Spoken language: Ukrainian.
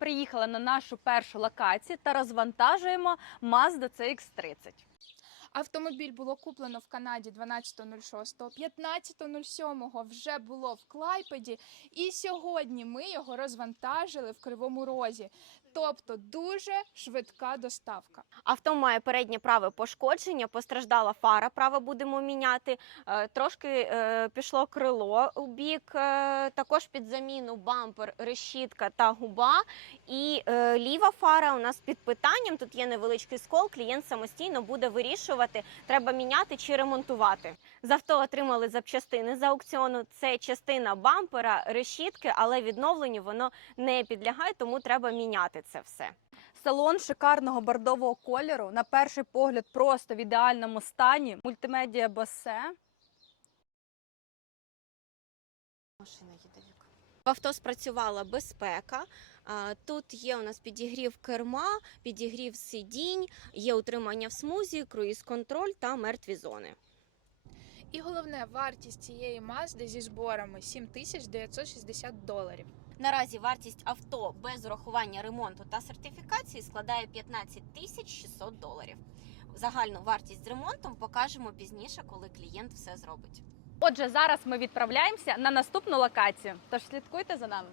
Приїхали на нашу першу локацію та розвантажуємо Mazda CX-30. Автомобіль було куплено в Канаді 12.06, 15.07 вже було в Клайпеді, і сьогодні ми його розвантажили в Кривому Розі. Тобто дуже швидка доставка. Авто має переднє праве пошкодження, постраждала фара, права будемо міняти. Е, Трошки е, пішло крило у бік, е, також під заміну бампер, решітка та губа. І ліва фара у нас під питанням. Тут є невеличкий скол. Клієнт самостійно буде вирішувати, треба міняти чи ремонтувати. З авто отримали запчастини з аукціону. Це частина бампера, решітки, але відновленню воно не підлягає, тому треба міняти це все. Салон шикарного бордового кольору. На перший погляд, просто в ідеальному стані. Мультимедіа басе. Машина їде В авто спрацювала безпека. Тут є у нас підігрів керма, підігрів сидінь, є утримання в смузі, круїз-контроль та мертві зони. І головне, вартість цієї Мазди зі зборами 7960 доларів. Наразі вартість авто без урахування ремонту та сертифікації складає 15 тисяч 600 доларів. Загальну вартість з ремонтом покажемо пізніше, коли клієнт все зробить. Отже, зараз ми відправляємося на наступну локацію. Тож слідкуйте за нами.